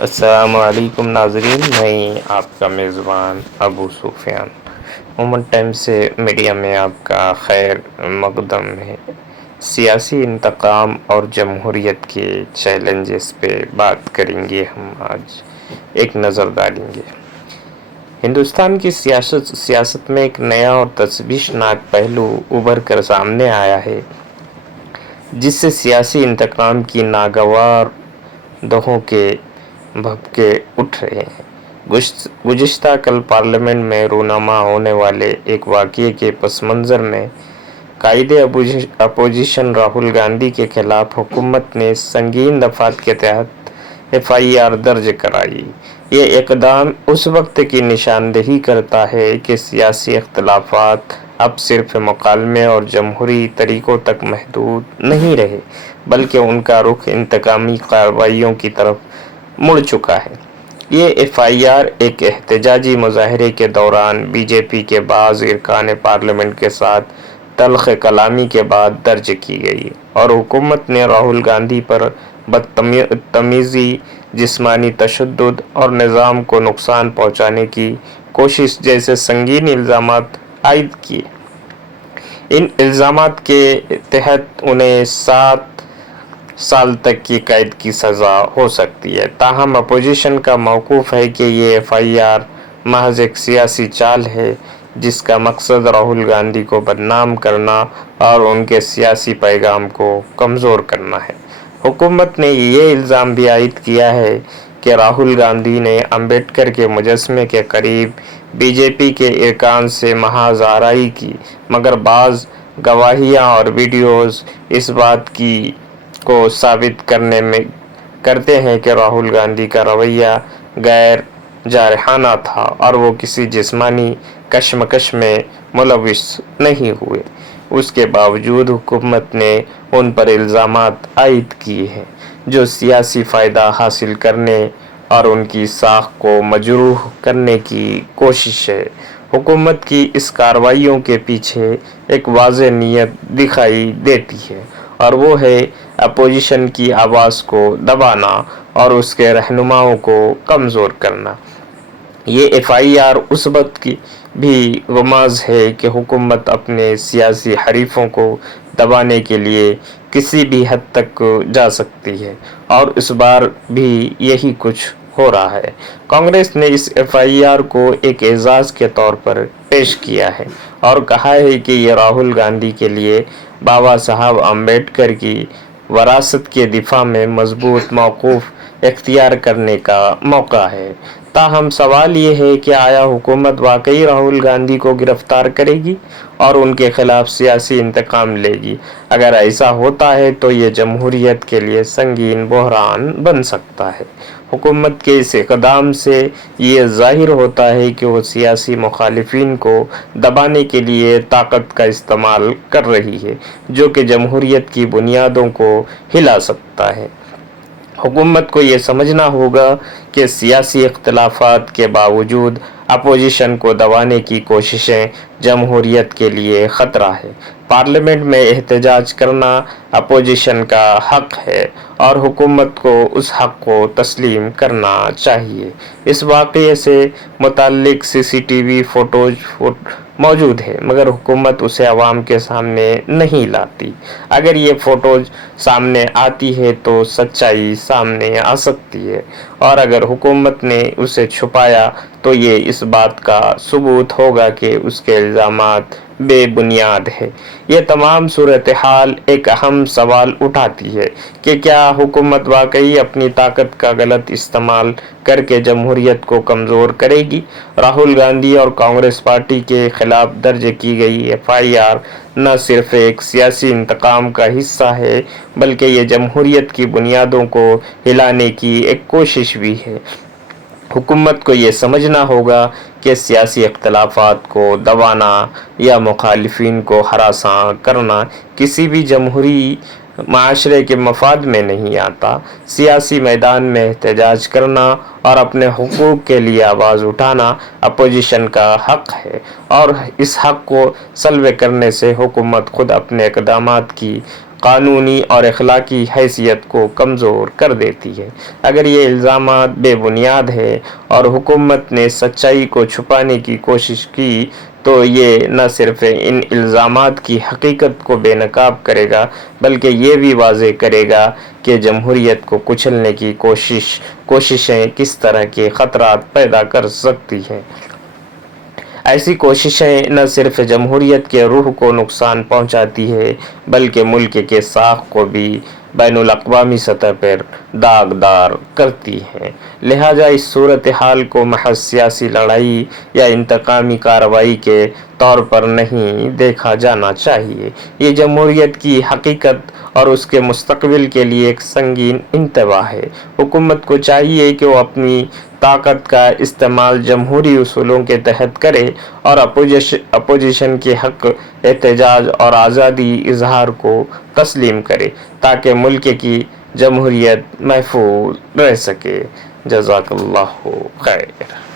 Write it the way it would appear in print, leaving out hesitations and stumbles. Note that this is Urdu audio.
السلام علیکم ناظرین، میں آپ کا میزبان ابو سفیان مومن ٹائم سے میڈیا میں آپ کا خیر مقدم ہے۔ سیاسی انتقام اور جمہوریت کے چیلنجز پہ بات کریں گے۔ ہم آج ایک نظر ڈالیں گے۔ ہندوستان کی سیاست میں ایک نیا اور تشویشناک پہلو ابھر کر سامنے آیا ہے، جس سے سیاسی انتقام کی ناگوار دہوں کے بھبکے اٹھ رہے ہیں۔ گزشتہ کل پارلیمنٹ میں رونما ہونے والے ایک واقعے کے پس منظر میں قائد اپوزیشن راہل گاندھی کے خلاف حکومت نے سنگین دفعات کے تحت FIR درج کرائی۔ یہ اقدام اس وقت کی نشاندہی کرتا ہے کہ سیاسی اختلافات اب صرف مکالمے اور جمہوری طریقوں تک محدود نہیں رہے، بلکہ ان کا رخ انتقامی کارروائیوں کی طرف مڑ چکا ہے۔ یہ FIR ایک احتجاجی مظاہرے کے دوران BJP کے بعض ارکان پارلیمنٹ کے ساتھ تلخ کلامی کے بعد درج کی گئی اور حکومت نے راہل گاندھی پر بدتمیزی، جسمانی تشدد اور نظام کو نقصان پہنچانے کی کوشش جیسے سنگین الزامات عائد کیے۔ ان الزامات کے تحت انہیں 7 سال تک کی قید کی سزا ہو سکتی ہے۔ تاہم اپوزیشن کا موقف ہے کہ یہ FIR محض ایک سیاسی چال ہے، جس کا مقصد راہل گاندھی کو بدنام کرنا اور ان کے سیاسی پیغام کو کمزور کرنا ہے۔ حکومت نے یہ الزام بھی عائد کیا ہے کہ راہل گاندھی نے امبیڈکر کے مجسمے کے قریب BJP کے ارکان سے محض آرائی کی، مگر بعض گواہیاں اور ویڈیوز اس بات کو ثابت کرتے ہیں کہ راہل گاندھی کا رویہ غیر جارحانہ تھا اور وہ کسی جسمانی کشمکش میں ملوث نہیں ہوئے۔ اس کے باوجود حکومت نے ان پر الزامات عائد کیے ہیں، جو سیاسی فائدہ حاصل کرنے اور ان کی ساکھ کو مجروح کرنے کی کوشش ہے۔ حکومت کی اس کارروائیوں کے پیچھے ایک واضح نیت دکھائی دیتی ہے، اور وہ ہے اپوزیشن کی آواز کو دبانا اور اس کے رہنماؤں کو کمزور کرنا۔ یہ FIR اس بات کی بھی رمز ہے کہ حکومت اپنے سیاسی حریفوں کو دبانے کے لیے کسی بھی حد تک جا سکتی ہے، اور اس بار بھی یہی کچھ ہو رہا ہے۔ کانگریس نے اس FIR کو ایک اعزاز کے طور پر پیش کیا ہے اور کہا ہے کہ یہ راہل گاندھی کے لیے بابا صاحب امبیڈکر کی وراثت کے دفاع میں مضبوط موقف اختیار کرنے کا موقع ہے۔ تاہم سوال یہ ہے کہ آیا حکومت واقعی راہل گاندھی کو گرفتار کرے گی اور ان کے خلاف سیاسی انتقام لے گی؟ اگر ایسا ہوتا ہے تو یہ جمہوریت کے لیے سنگین بحران بن سکتا ہے۔ حکومت کے اس اقدام سے یہ ظاہر ہوتا ہے کہ وہ سیاسی مخالفین کو دبانے کے لیے طاقت کا استعمال کر رہی ہے، جو کہ جمہوریت کی بنیادوں کو ہلا سکتا ہے۔ حکومت کو یہ سمجھنا ہوگا کہ سیاسی اختلافات کے باوجود اپوزیشن کو دبانے کی کوششیں جمہوریت کے لیے خطرہ ہے۔ پارلیمنٹ میں احتجاج کرنا اپوزیشن کا حق ہے اور حکومت کو اس حق کو تسلیم کرنا چاہیے۔ اس واقعے سے متعلق CCTV فوٹوج موجود ہے، مگر حکومت اسے عوام کے سامنے نہیں لاتی۔ اگر یہ فوٹوج سامنے آتی ہے تو سچائی سامنے آ سکتی ہے، اور اگر حکومت نے اسے چھپایا تو یہ اس بات کا ثبوت ہوگا کہ اس کے الزامات بے بنیاد ہیں۔ یہ تمام صورتحال ایک اہم سوال اٹھاتی ہے کہ کیا حکومت واقعی اپنی طاقت کا غلط استعمال کر کے جمہوریت کو کمزور کرے گی؟ راہل گاندھی اور کانگریس پارٹی کے خلاف درج کی گئی FIR نہ صرف ایک سیاسی انتقام کا حصہ ہے، بلکہ یہ جمہوریت کی بنیادوں کو ہلانے کی ایک کوشش بھی ہے۔ حکومت کو یہ سمجھنا ہوگا کہ سیاسی اختلافات کو دبانا یا مخالفین کو ہراساں کرنا کسی بھی جمہوری معاشرے کے مفاد میں نہیں آتا۔ سیاسی میدان میں احتجاج کرنا اور اپنے حقوق کے لیے آواز اٹھانا اپوزیشن کا حق ہے، اور اس حق کو سلب کرنے سے حکومت خود اپنے اقدامات کی قانونی اور اخلاقی حیثیت کو کمزور کر دیتی ہے۔ اگر یہ الزامات بے بنیاد ہے اور حکومت نے سچائی کو چھپانے کی کوشش کی تو یہ نہ صرف ان الزامات کی حقیقت کو بے نقاب کرے گا بلکہ یہ بھی واضح کرے گا کہ جمہوریت کو کچلنے کی کوششیں کس طرح کے خطرات پیدا کر سکتی ہیں۔ ایسی کوششیں نہ صرف جمہوریت کے روح کو نقصان پہنچاتی ہیں بلکہ ملک کے ساکھ کو بھی بین الاقوامی سطح پر داغدار کرتی ہیں۔ لہٰذا اس صورتحال کو محض سیاسی لڑائی یا انتقامی کارروائی کے طور پر نہیں دیکھا جانا چاہیے۔ یہ جمہوریت کی حقیقت اور اس کے مستقبل کے لیے ایک سنگین انتباہ ہے۔ حکومت کو چاہیے کہ وہ اپنی طاقت کا استعمال جمہوری اصولوں کے تحت کرے اور اپوزیشن کے حق احتجاج اور آزادی اظہار کو تسلیم کرے تاکہ ملک کی جمہوریت محفوظ رہ سکے۔ جزاک اللہ خیر۔